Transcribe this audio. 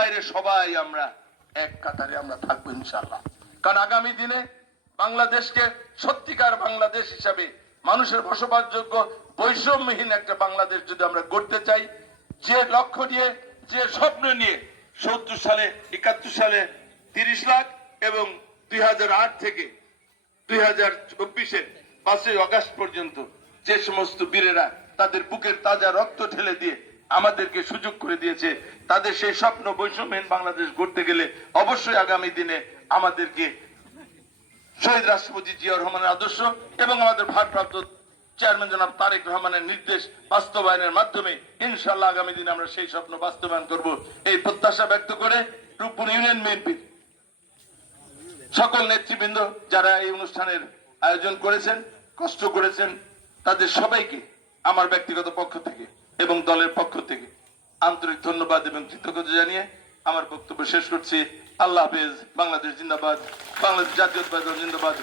বাইরে সবাই আমরা এক কাতারে আমরা থাকবো ইনশাআল্লাহ। কারণ আগামী দিনে বাংলাদেশকে সত্যিকার বাংলাদেশ হিসাবে মানুষের বসবাসযোগ্য বৈষম্যহীন একটা বাংলাদেশ যদি আমরা গড়তে চাই, যে লক্ষ্য নিয়ে যে স্বপ্ন নিয়ে ৭০ সালে ৭১ সালে ৩০ লাখ এবং ২০০৮ থেকে ২০২৪-এর ৫ই আগস্ট পর্যন্ত যে সমস্ত বীরেরা তাদের বুকের তাজা রক্ত ঢেলে দিয়ে আমাদেরকে সুযোগ করে দিয়েছে, তাদের সেই স্বপ্ন বৈষম্যহীন বাংলাদেশ গড়তে গেলে অবশ্যই আগামী দিনে আমাদেরকে শহীদ রাষ্ট্রপতি জিয়াউর রহমানের আদর্শ এবং আমাদের ভারপ্রাপ্ত চেয়ারম্যান জনাব তারেক রহমানের নির্দেশ বাস্তবায়নের মাধ্যমে ইনশাআল্লাহ আগামী দিনে আমরা সেই স্বপ্ন বাস্তবায়ন করব, এই প্রত্যাশা ব্যক্ত করে রূপপুর ইউনিয়ন বিএনপির সকল নেতৃবৃন্দ যারা এই অনুষ্ঠানের আয়োজন করেছেন, কষ্ট করেছেন, তাদের সবাইকে আমার ব্যক্তিগত পক্ষ থেকে এবং দলের পক্ষ থেকে আন্তরিক ধন্যবাদ এবং কৃতজ্ঞতা জানিয়ে আমার বক্তব্য শেষ করছি। আল্লাহ হাফেজ। বাংলাদেশ জিন্দাবাদ। বাংলাদেশ জাতীয়তাবাদী দল জিন্দাবাদ।